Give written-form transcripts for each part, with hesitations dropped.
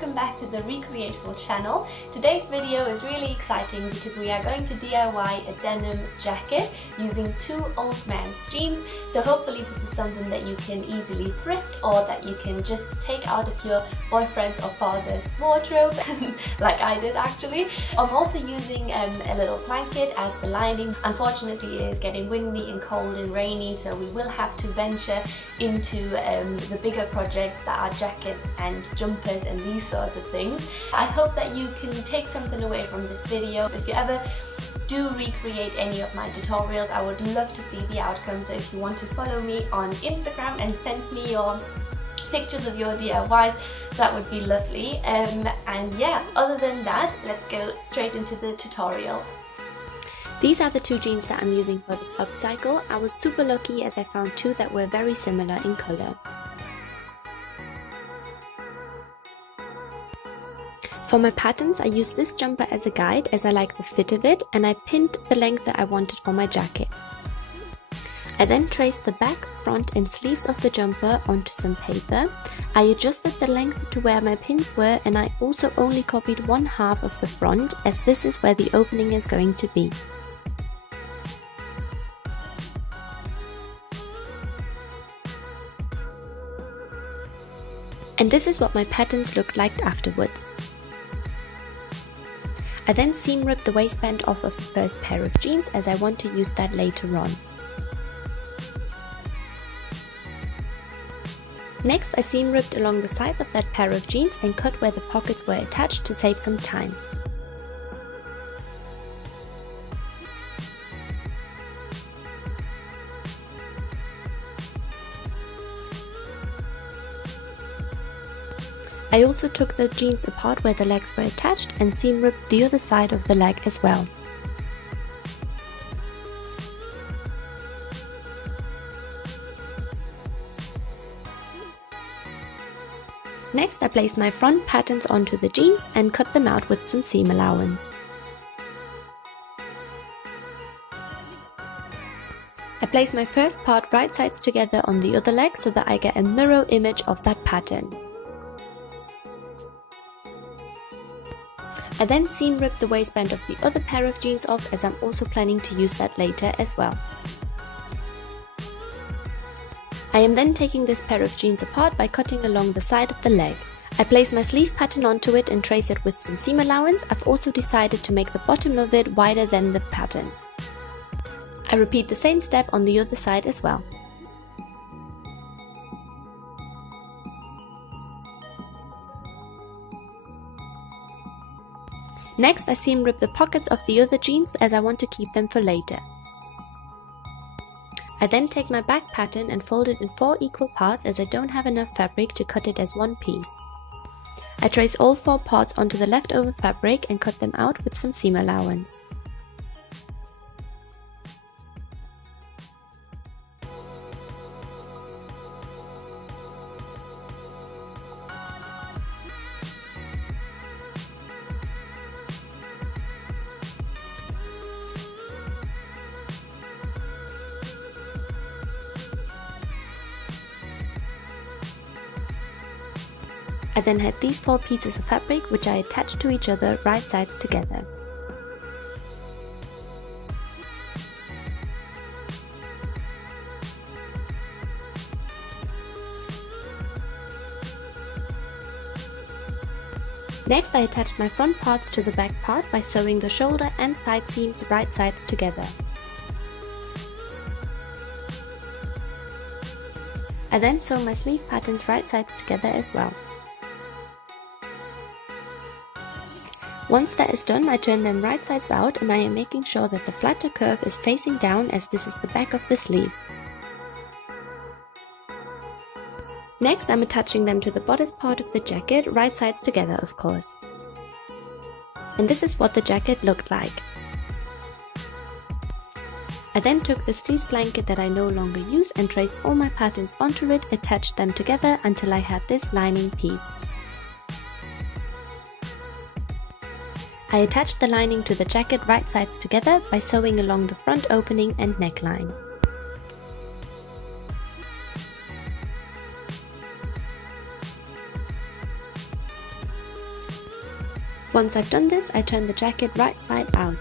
welcome back to the Recreatable channel. Today's video is really exciting because we are going to DIY a denim jacket using two old man's jeans. So hopefully this is something that you can easily thrift or that you can just take out of your boyfriend's or father's wardrobe like I did actually. I'm also using a little blanket as the lining. Unfortunately it is getting windy and cold and rainy, so we will have to venture into the bigger projects that are jackets and jumpers and these sorts of things. I hope that you can take something away from this video. If you ever do recreate any of my tutorials, I would love to see the outcome. So if you want to follow me on Instagram and send me your pictures of your DIYs, that would be lovely. And yeah, other than that, let's go straight into the tutorial. These are the two jeans that I'm using for this upcycle. I was super lucky as I found two that were very similar in colour. For my patterns, I used this jumper as a guide as I like the fit of it, and I pinned the length that I wanted for my jacket. I then traced the back, front and sleeves of the jumper onto some paper. I adjusted the length to where my pins were, and I also only copied one half of the front, as this is where the opening is going to be. And this is what my patterns looked like afterwards. I then seam ripped the waistband off of the first pair of jeans as I want to use that later on. Next, I seam ripped along the sides of that pair of jeans and cut where the pockets were attached to save some time. I also took the jeans apart where the legs were attached and seam ripped the other side of the leg as well. Next, I placed my front patterns onto the jeans and cut them out with some seam allowance. I placed my first part right sides together on the other leg so that I get a mirror image of that pattern. I then seam ripped the waistband of the other pair of jeans off, as I'm also planning to use that later as well. I am then taking this pair of jeans apart by cutting along the side of the leg. I place my sleeve pattern onto it and trace it with some seam allowance. I've also decided to make the bottom of it wider than the pattern. I repeat the same step on the other side as well. Next, I seam rip the pockets of the other jeans as I want to keep them for later. I then take my back pattern and fold it in 4 equal parts as I don't have enough fabric to cut it as one piece. I trace all 4 parts onto the leftover fabric and cut them out with some seam allowance. I then had these 4 pieces of fabric which I attached to each other right sides together. Next, I attached my front parts to the back part by sewing the shoulder and side seams right sides together. I then sew my sleeve patterns right sides together as well. Once that is done, I turn them right sides out, and I am making sure that the flatter curve is facing down, as this is the back of the sleeve. Next, I'm attaching them to the bodice part of the jacket, right sides together of course. And this is what the jacket looked like. I then took this fleece blanket that I no longer use and traced all my patterns onto it, attached them together until I had this lining piece. I attached the lining to the jacket right sides together by sewing along the front opening and neckline. Once I've done this, I turn the jacket right side out.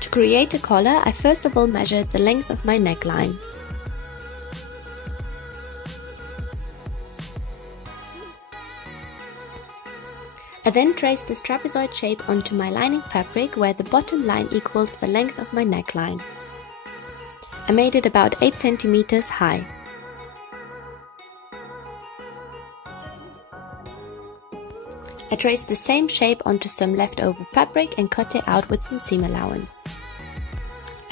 To create a collar, I first of all measured the length of my neckline. I then traced this trapezoid shape onto my lining fabric where the bottom line equals the length of my neckline. I made it about 8 cm high. I traced the same shape onto some leftover fabric and cut it out with some seam allowance.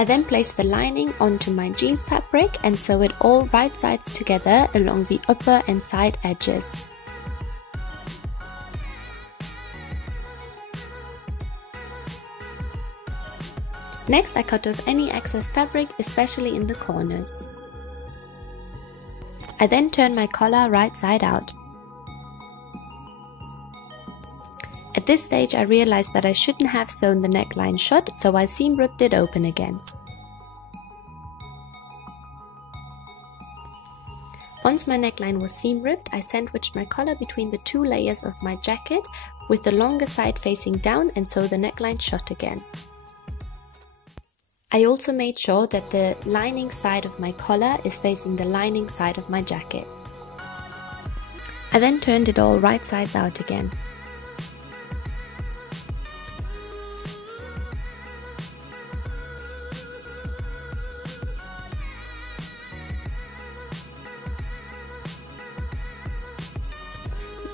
I then placed the lining onto my jeans fabric and sew it all right sides together along the upper and side edges. Next, I cut off any excess fabric, especially in the corners. I then turn my collar right side out. At this stage I realized that I shouldn't have sewn the neckline shut, so I seam ripped it open again. Once my neckline was seam ripped, I sandwiched my collar between the two layers of my jacket with the longer side facing down and sewed the neckline shut again. I also made sure that the lining side of my collar is facing the lining side of my jacket. I then turned it all right sides out again.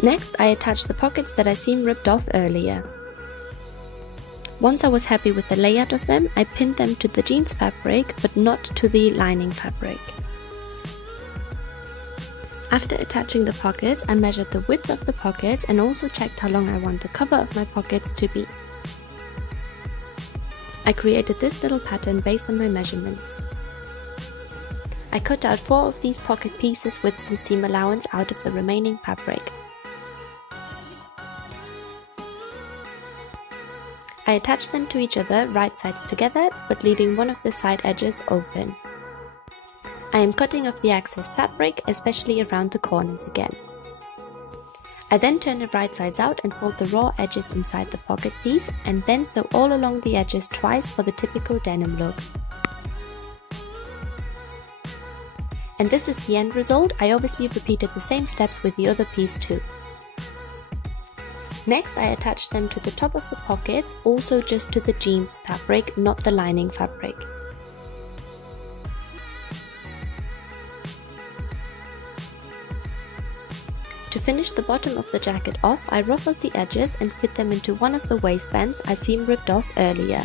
Next, I attached the pockets that I seam ripped off earlier. Once I was happy with the layout of them, I pinned them to the jeans fabric, but not to the lining fabric. After attaching the pockets, I measured the width of the pockets and also checked how long I want the cover of my pockets to be. I created this little pattern based on my measurements. I cut out 4 of these pocket pieces with some seam allowance out of the remaining fabric. I attached them to each other, right sides together, but leaving one of the side edges open. I am cutting off the excess fabric, especially around the corners again. I then turn it right sides out and fold the raw edges inside the pocket piece and then sew all along the edges twice for the typical denim look. And this is the end result. I obviously repeated the same steps with the other piece too. Next, I attached them to the top of the pockets, also just to the jeans fabric, not the lining fabric. To finish the bottom of the jacket off, I ruffled the edges and fit them into one of the waistbands I seam ripped off earlier.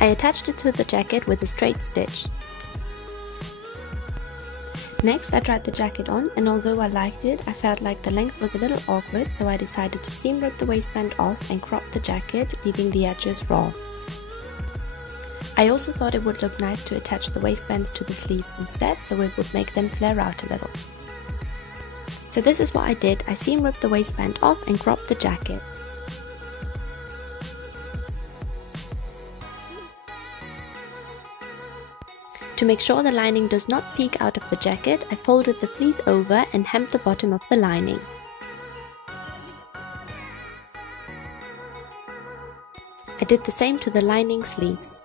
I attached it to the jacket with a straight stitch. Next, I tried the jacket on, and although I liked it, I felt like the length was a little awkward, so I decided to seam rip the waistband off and crop the jacket, leaving the edges raw. I also thought it would look nice to attach the waistbands to the sleeves instead, so it would make them flare out a little. So this is what I did. I seam ripped the waistband off and cropped the jacket. To make sure the lining does not peek out of the jacket, I folded the fleece over and hemmed the bottom of the lining. I did the same to the lining sleeves.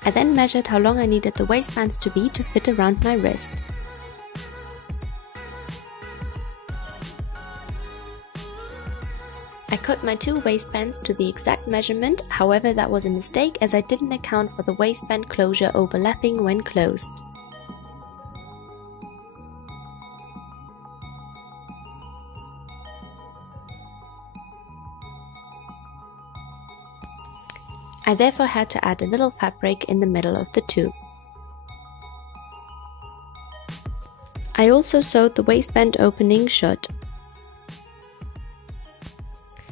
I then measured how long I needed the waistbands to be to fit around my wrist. I cut my 2 waistbands to the exact measurement, however that was a mistake as I didn't account for the waistband closure overlapping when closed. I therefore had to add a little fabric in the middle of the two. I also sewed the waistband opening shut.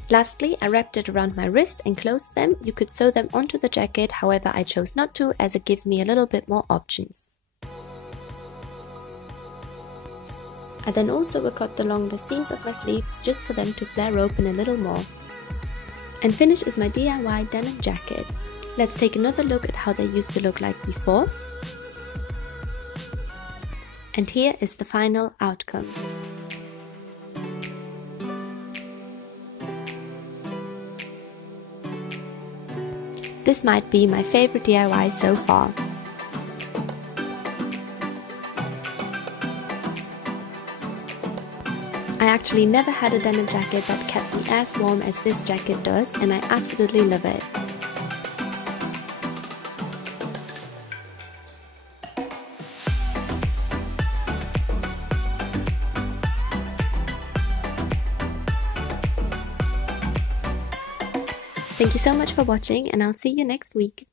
Lastly, I wrapped it around my wrist and closed them. You could sew them onto the jacket, however I chose not to, as it gives me a little bit more options. I then also cut along the seams of my sleeves just for them to flare open a little more. And finished is my DIY denim jacket. Let's take another look at how they used to look like before. And here is the final outcome. This might be my favorite DIY so far. I actually never had a denim jacket that kept me as warm as this jacket does, and I absolutely love it. Thank you so much for watching, and I'll see you next week.